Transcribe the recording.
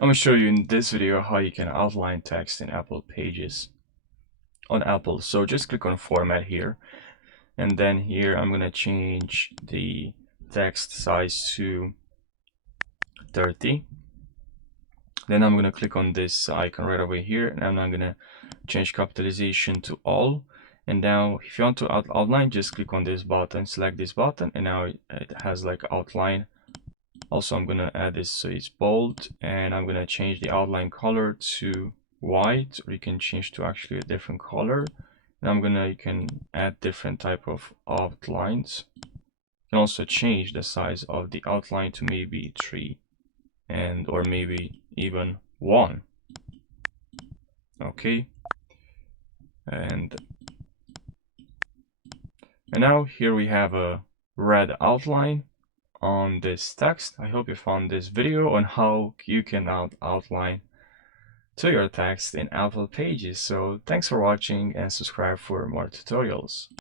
I'm going to show you in this video how you can outline text in Apple Pages on Apple. So just click on Format here, and then here I'm going to change the text size to 30. Then I'm going to click on this icon right over here, and I'm going to change capitalization to all. And now if you want to outline, just click on this button, select this button, and now it has like outline. Also, I'm going to add this so it's bold, and I'm going to change the outline color to white, or you can change to actually a different color. And you can add different type of outlines. You can also change the size of the outline to maybe 3 or maybe even 1. Okay. And now here we have a red outline on this text. I hope you found this video on how you can outline to your text in Apple Pages. So thanks for watching and subscribe for more tutorials.